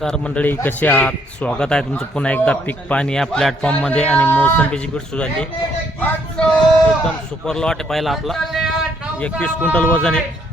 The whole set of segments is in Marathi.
नमस्कार मंडळी, कसे आहात? स्वागत आहे तुमचं पुन्हा एकदा पीक पाणी या प्लॅटफॉर्ममध्ये. आणि मोसंबीची बीट सुरू झाली, एकदम सुपर लॉट आहे. पाहिला आपला 21 क्विंटल वजन आहे.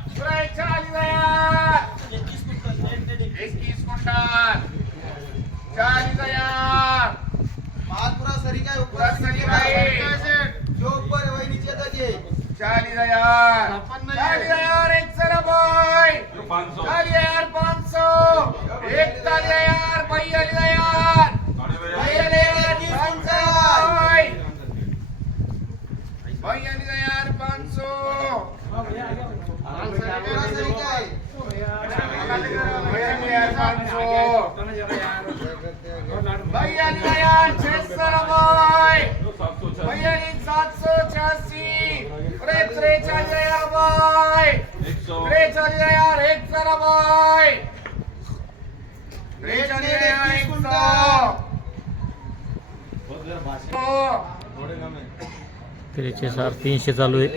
तिचे 300 चालू आहे.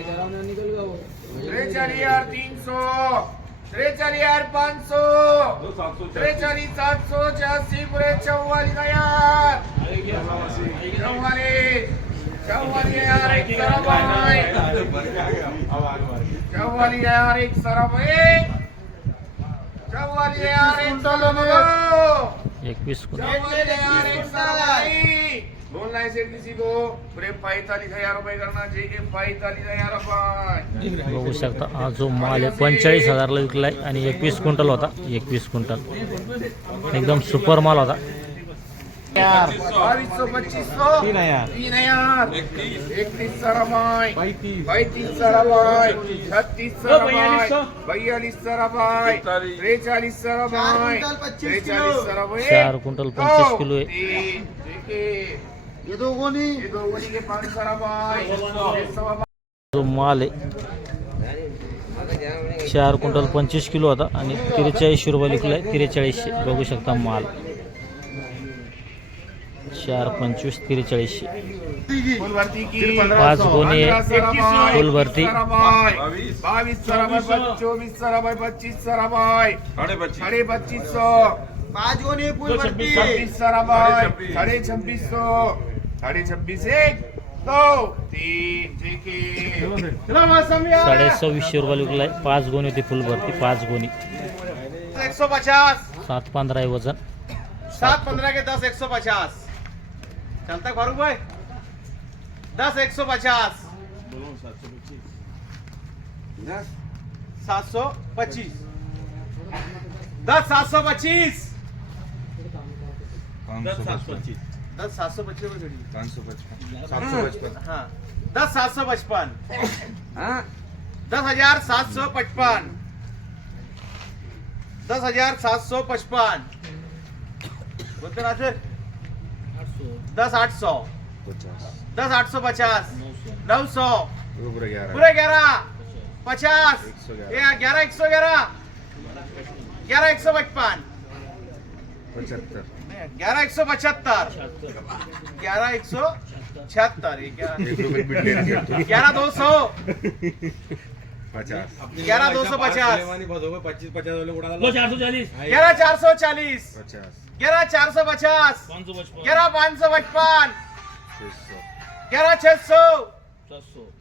21 बघू शकता. हा जो माल आहे 45,000ला विकलाय आणि 21 क्विंटल होता. 21 क्विंटल एकदम सुपर माल होता. 4 क्विंटल 25 किलो आहे. जो माल आहे 4 क्विंटल 25 किलो होता आणि 43 रुपये विकलाय. 4300 बघू शकता माल. 4, 25, 4300. 5 गोणी फुल भरती. 22 24 25 5 गोणी फुल भरती. 26 साढ़े 26 1 2 3 ठीक है. 2600 रुपये विकलाय. 5 गोणी होती फुल भरती. 5 गोणी 150 7-15 आहे वजन. 7-15 के 10 150 चलता फारूक भाई. 10 150 725 10 725 10 725 हाँ 10 755 10,755 10,755 बोलते ना सर. 10 800 10 850 900 पूरे 11 50 11 111 11 155 11 175 11 176 11 200 11 250 11 440 11 450 11 555 11 600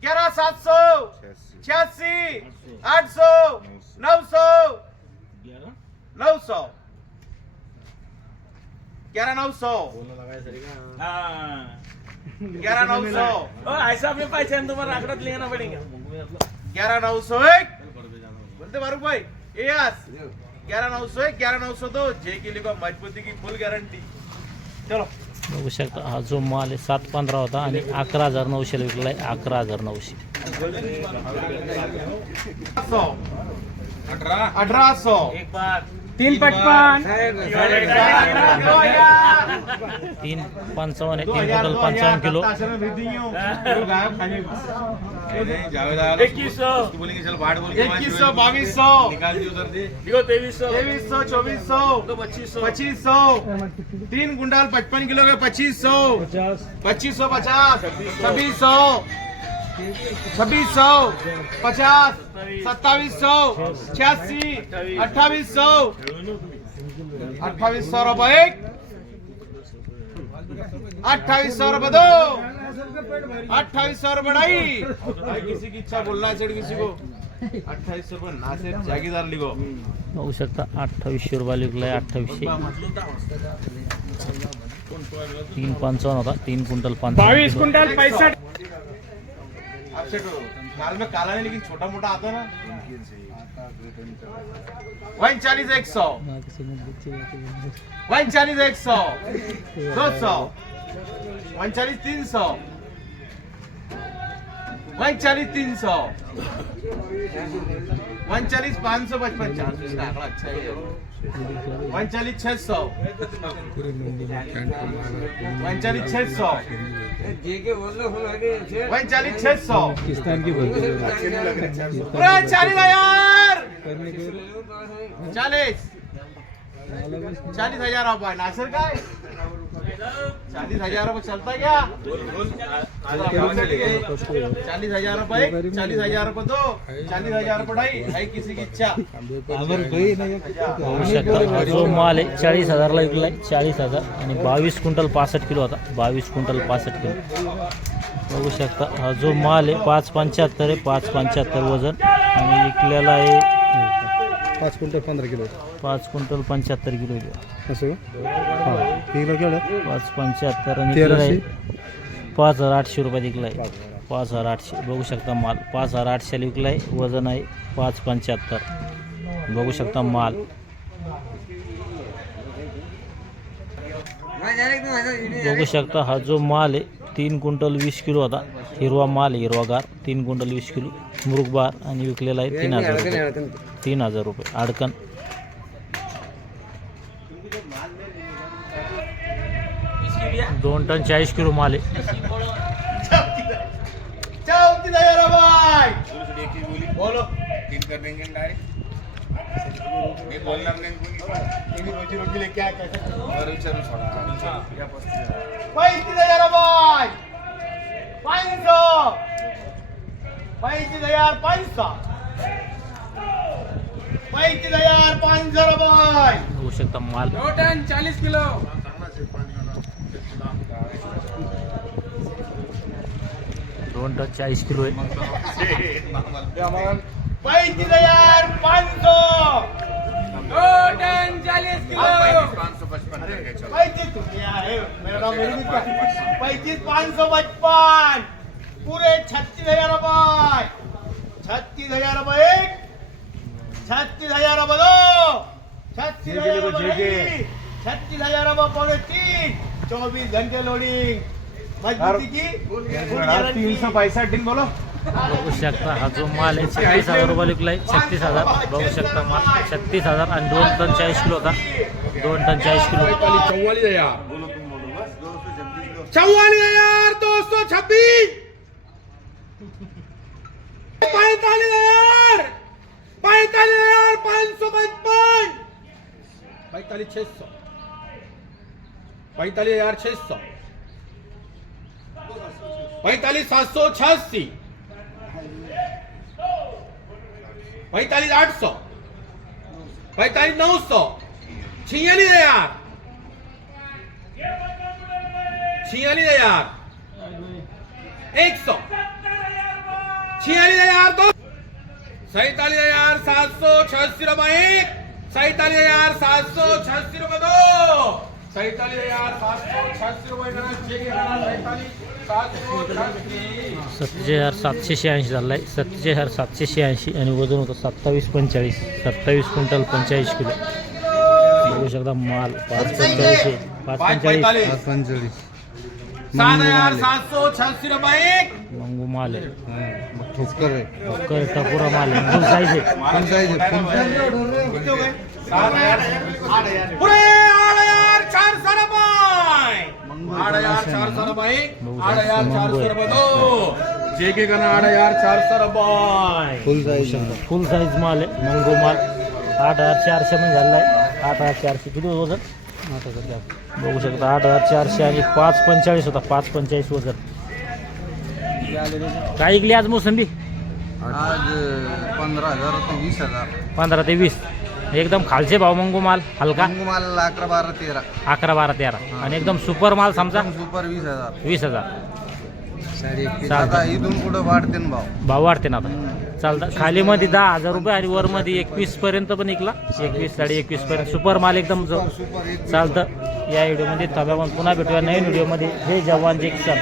11 700 86 800 900 900 11 900 11 900 ऐसा अपने पहचान तुम्हारा आंकड़ा लेना पड़ेगा. 11 901 बोलते फारूक भाई. यस 11 901 11 902 जे के लिए मजबूती की फुल गारंटी. चलो बघू शकता. हा जो माल आहे 7-15 होता आणि 11,900 ला विकलाय. 11,900. 1800 एक बार 355 355 आहे. 3 क्विंटल 55 किलो. 2100 2200 दियो 2300 2400 2500 3 कुंटल 55 किलो के 2500 2550 2600 2600 50 2700 86 2800 ₹2800 एक, ₹2800 दो, ₹2800 ढाई। भाई किसी की इच्छा बोलना है सेठ किसी को ₹2800 ना सेठ जागीदार लिखो। बघू शकता 2800 रुपये विकलाय 2800 355 होता 3 क्विंटल 22 क्विंटल 65 अब सेठ माल में काला नहीं लेकिन छोटा मोटा आता ना। 39,100, 39,100, 200, 39,300, 39,300, 39,555, 400 का आंकड़ा अच्छा है। 39,600, 39,600, 39,600, किस्तान की भरती 40,000, 40,000 रुपये नासिर काय 40,000 रुपये चलता क्या? 40,000 रुपये, 40,000 रुपये दो, 40,000 रुपये ढाई, ढाई किसी की इच्छा। बघू शकता हा जो माल आहे 40,000 ला विकलाय 40,000 आणि 22 क्विंटल 65 किलो होता 22 क्विंटल 65 किलो बघू शकता हा जो माल आहे 575 आहे 575 वजन आणि विकलेला आहे 5 क्विंटल 15 किलो 5 क्विंटल 75 किलो आहे. असं हां किलो केवढं 575 आणि विकलेला आहे 5,800 रुपये विकलाय 5,800 बघू शकता माल 5,800 विकलाय वजन आहे 575 बघू शकता माल बघू शकता हा जो माल आहे 3 क्विंटल 20 किलो होता हिरवा माल आहे हिरवागार 3 क्विंटल 20 किलो मुरुगबार आणि विकलेला आहे 3,000 रुपये 3,000 रुपये अडकन 2 टन 40 किलो माल आहे 34,000 रुपये बोलो ₹35,000, 500, 35,500, 35,500 रुपये बघू शकता माल 2 टन 40 किलो 2 टन 40 किलो आहे 35,500, 2 टन 40 किलो 35,555 पूरे 36,000 रुपये 36,000 रुपये एक 36,000 रुपये दो 36,000 रुपये 36,000 रुपये पौने 3 24 घंटे लोडिंग मजबूती की 365 दिन बोलो बघू शकता हा जो माल आहे 36,000 रुपये विकलाय 36,000 बघू शकता माल 36,000 आणि 2 टन 40 किलो होता 2 टन 40 किलो 44,226 45,000 45,555 45,600 45,600 45,786 45,800 45,900 46,000 46,000 100 46,000 47,786 रुपये एक 47,786 रुपये दो 47,786 रुपये 47,786 झाला आहे 47,786 आणि वजन होतं 27,45 27 क्विंटल 45 किलो बघू शकता माल 5,45 5,45 45 7,786 रुपये एक मंगू माल आहे ठोकर आहे ठोकर टपुरा माल आहे फुल साईज आहे फुल साईज आहे पुरे 8,400 रुपये 8,400 रुपये 8,400 रुपये दो जेके का 8,400 रुपये फुल साईज फुल साईज माल आहे मंगू माल 8,400 मध्ये झाला आहे 8,400 किलो वजन बघू शकता 8,400 आणि 5,45 होता 5,45 वजन काय ऐकली आज मोसंबी आज 15,000 ते 20,000 15 ते 20 एकदम खालचे भाव मंगू माल हलका माल 11, 12, 13. 11, 12, 13 आणि एकदम सुपर माल समजा सुपर 20,000. 20,000 आता चालतं. इथून पुढे वाढते ना भाव. भाव वाढते ना आता चालतं. खाली मध्ये 10,000 रुपये आणि वर मध्ये 21 पर्यंत पण निघला. 21, 21.5 पर्यंत सुपर माल एकदम जो सुपर एक चालतं. या व्हिडिओमध्ये तब्या पण पुन्हा भेटूया नवीन व्हिडिओमध्ये. जय जवान जय किसान.